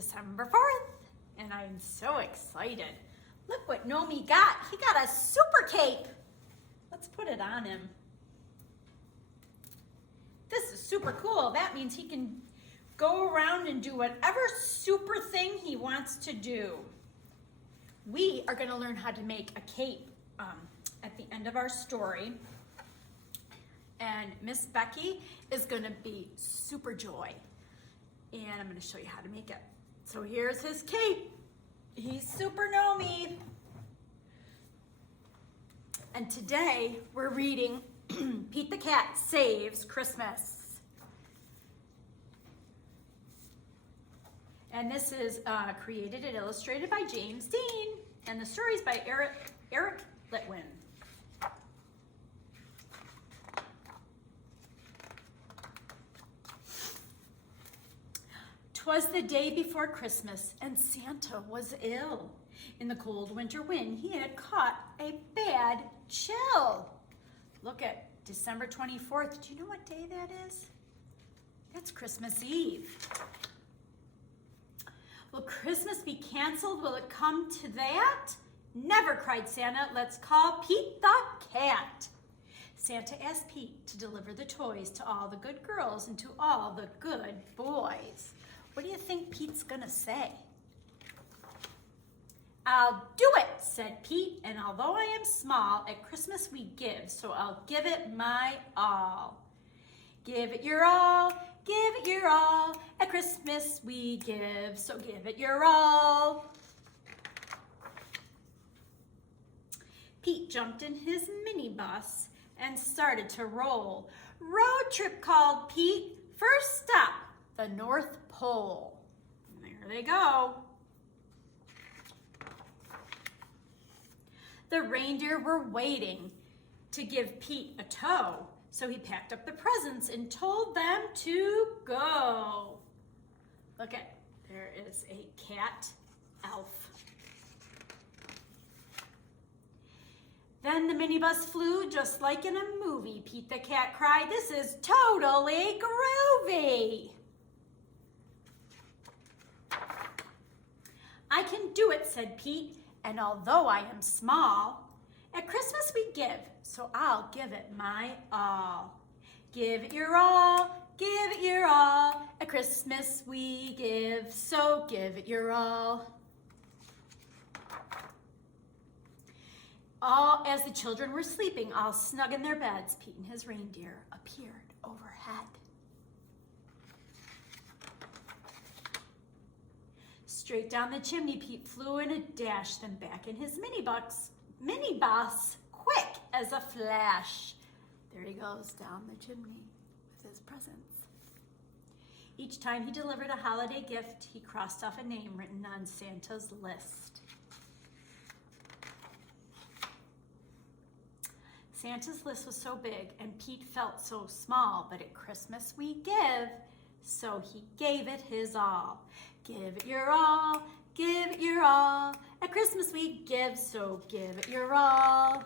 December 4th, and I'm so excited. Look what Nomi got. He got a super cape. Let's put it on him. This is super cool. That means he can go around and do whatever super thing he wants to do. We are going to learn how to make a cape at the end of our story. And Miss Becky is going to be Super Joy. And I'm going to show you how to make it. So here's his cape. He's Super Nomi. And today we're reading Pete the Cat Saves Christmas. And this is created and illustrated by James Dean. And the story's by Eric Litwin. 'Twas the day before Christmas, and Santa was ill. In the cold winter wind, he had caught a bad chill. Look at December 24th. Do you know what day that is? That's Christmas Eve. Will Christmas be canceled? Will it come to that? Never, cried Santa. Let's call Pete the Cat. Santa asked Pete to deliver the toys to all the good girls and to all the good boys. What do you think Pete's gonna say? I'll do it, said Pete, and although I am small, at Christmas we give, so I'll give it my all. Give it your all, give it your all, at Christmas we give, so give it your all. Pete jumped in his minibus and started to roll. Road trip, called Pete. First stop, the North Pole. And there they go. The reindeer were waiting to give Pete a tow, so he packed up the presents and told them to go. Look at, there is a cat elf. Then the minibus flew just like in a movie. Pete the Cat cried, "This is totally groovy." I can do it, said Pete, and although I am small, at Christmas we give, so I'll give it my all. Give it your all, give it your all, at Christmas we give, so give it your all. All as the children were sleeping, all snug in their beds, Pete and his reindeer appeared overhead. Straight down the chimney, Pete flew in a dash, then back in his minibus, quick as a flash. There he goes down the chimney with his presents. Each time he delivered a holiday gift, he crossed off a name written on Santa's list. Santa's list was so big and Pete felt so small, but at Christmas we give, so he gave it his all. Give it your all, give it your all, at Christmas we give, so give it your all.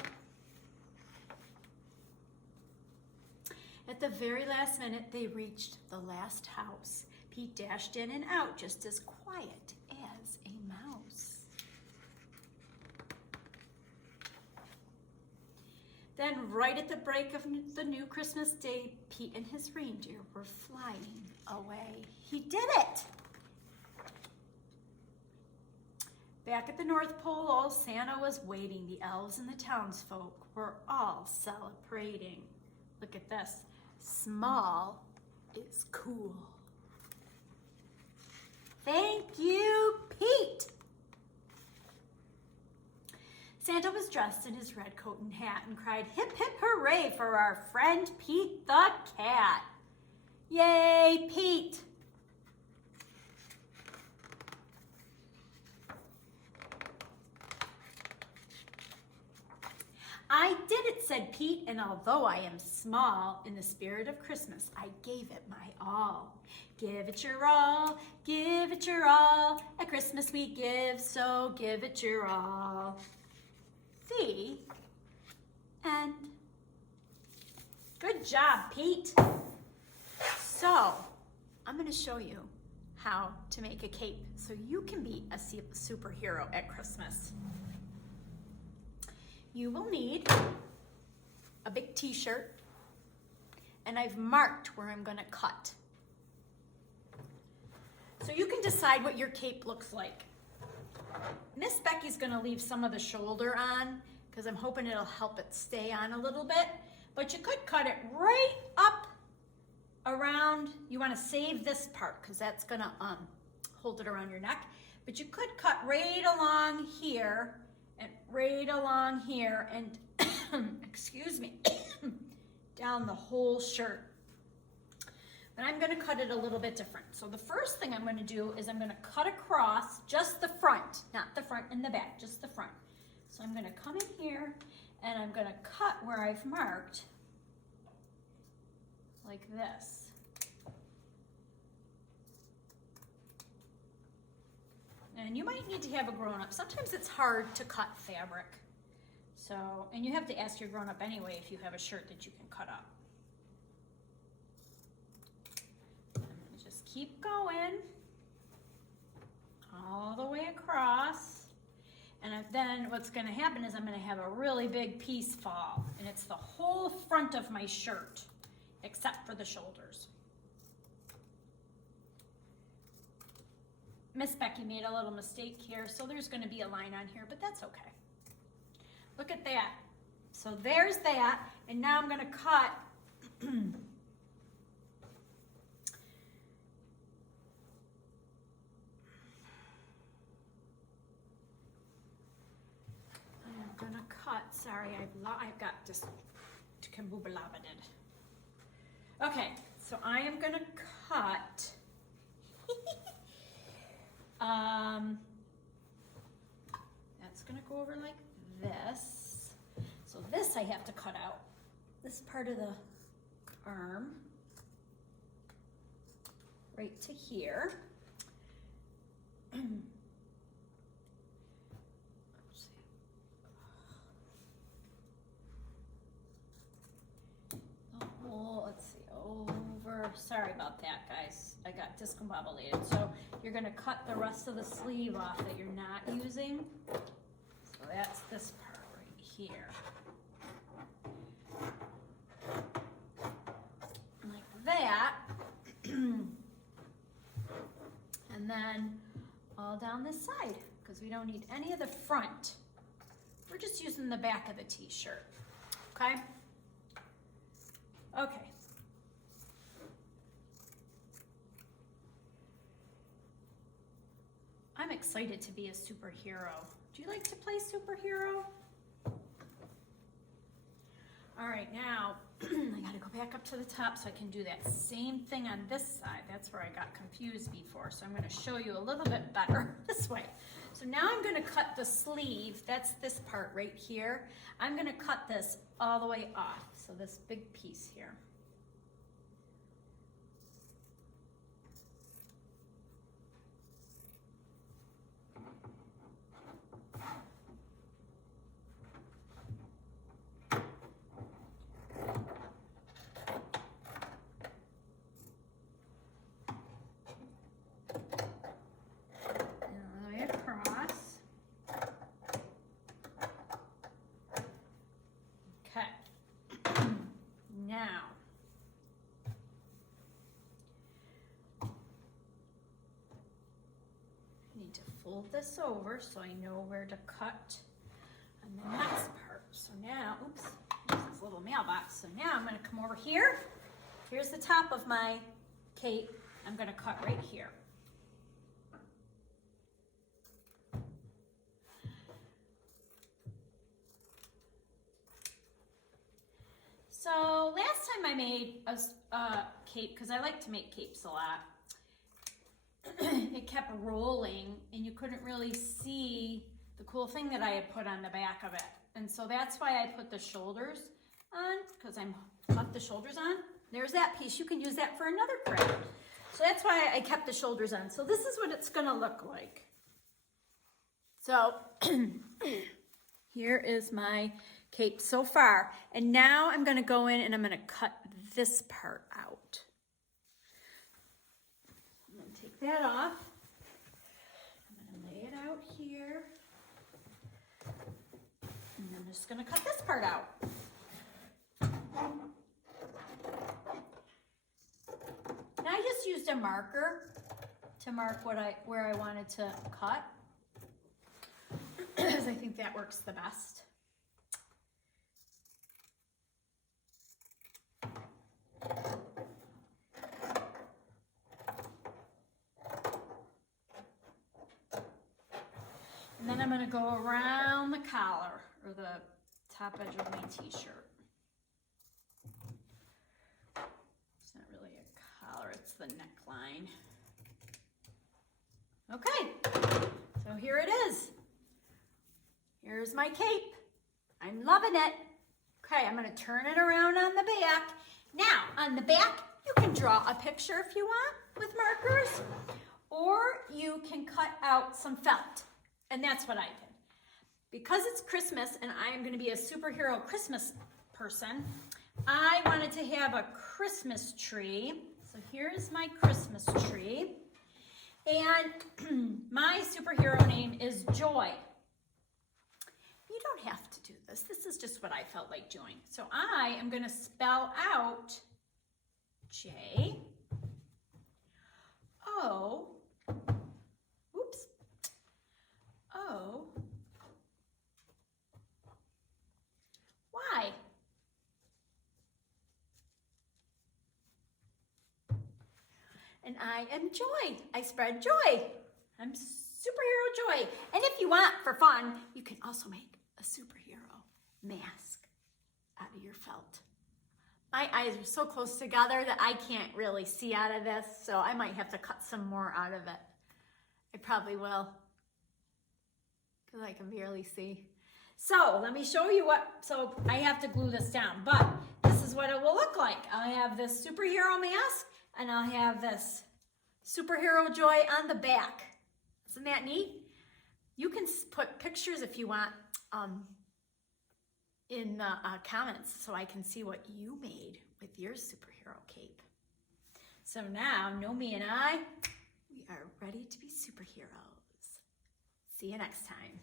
At the very last minute, they reached the last house. Pete dashed in and out just as quiet as a mouse. Then right at the break of the new Christmas day, Pete and his reindeer were flying away. He did it! Back at the North Pole, old Santa was waiting. The elves and the townsfolk were all celebrating. Look at this. Small is cool. Thank you, Pete. Santa was dressed in his red coat and hat and cried, "Hip, hip, hooray for our friend Pete the Cat." Yay, Pete. I did it, said Pete, and although I am small, in the spirit of Christmas, I gave it my all. Give it your all, give it your all, at Christmas we give, so give it your all. The end. Good job, Pete. So, I'm going to show you how to make a cape so you can be a superhero at Christmas. You will need a big t-shirt, and I've marked where I'm going to cut. So you can decide what your cape looks like. Miss Becky's going to leave some of the shoulder on because I'm hoping it'll help it stay on a little bit, but you could cut it right up around. You want to save this part because that's going to hold it around your neck, but you could cut right along here and right along here and excuse me, down the whole shirt. But I'm going to cut it a little bit different. So the first thing I'm going to do is I'm going to cut across just the front, not the front and the back, just the front. So I'm going to come in here and I'm going to cut where I've marked like this. And you might need to have a grown-up. Sometimes it's hard to cut fabric. So, and you have to ask your grown-up anyway if you have a shirt that you can cut up. Just keep going all the way across. And then what's going to happen is I'm going to have a really big piece fall. And it's the whole front of my shirt, except for the shoulders. Miss Becky made a little mistake here, so there's going to be a line on here, but that's okay. Look at that. So there's that, and now I'm going to cut I'm going to cut, sorry, I've got just kaboobalabaded. Okay, so I am going to cut that's going to go over like this. So this I have to cut out. This part of the arm right to here. Let's see, over, sorry about that guys, I got discombobulated. So you're going to cut the rest of the sleeve off that you're not using. So that's this part right here. Like that. And then all down this side, because we don't need any of the front. We're just using the back of the t-shirt, okay? Okay. I'm excited to be a superhero. Do you like to play superhero? All right, now I gotta go back up to the top so I can do that same thing on this side. That's where I got confused before. So I'm gonna show you a little bit better this way. So now I'm gonna cut the sleeve. That's this part right here. I'm gonna cut this all the way off. So this big piece here. Now, I need to fold this over so I know where to cut on the next part. So now, oops, there's this little mailbox. So now I'm going to come over here. Here's the top of my cape. I'm going to cut right here. So last time I made a cape, because I like to make capes a lot, it kept rolling and you couldn't really see the cool thing that I had put on the back of it. And so that's why I put the shoulders on, because I'm cut the shoulders on. There's that piece. You can use that for another craft. So that's why I kept the shoulders on. So this is what it's going to look like. So here is my cape so far. And now I'm going to go in and I'm going to cut this part out. I'm going to take that off. I'm gonna lay it out here. And I'm just gonna cut this part out. And I just used a marker to mark where I wanted to cut, because I think that works the best. And then I'm going to go around the collar, or the top edge of my t-shirt. It's not really a collar, it's the neckline. Okay, so here it is. Here's my cape. I'm loving it. Okay, I'm going to turn it around on the back. Now, on the back, you can draw a picture if you want with markers, or you can cut out some felt. And that's what I did. Because it's Christmas and I am going to be a superhero Christmas person, I wanted to have a Christmas tree. So here's my Christmas tree. And my superhero name is Joy. You don't have to do this. This is just what I felt like doing. So I am going to spell out J O, oops, O Y. And I am Joy. I spread joy. I'm superhero Joy. And if you want, for fun, you can also make a superhero mask out of your felt. My eyes are so close together that I can't really see out of this, so I might have to cut some more out of it. I probably will, because I can barely see. So let me show you so I have to glue this down, but this is what it will look like. I'll have this superhero mask, and I'll have this superhero Joy on the back. Isn't that neat? You can put pictures if you want in the comments so I can see what you made with your superhero cape. So now, Nomi and I, we are ready to be superheroes. See you next time.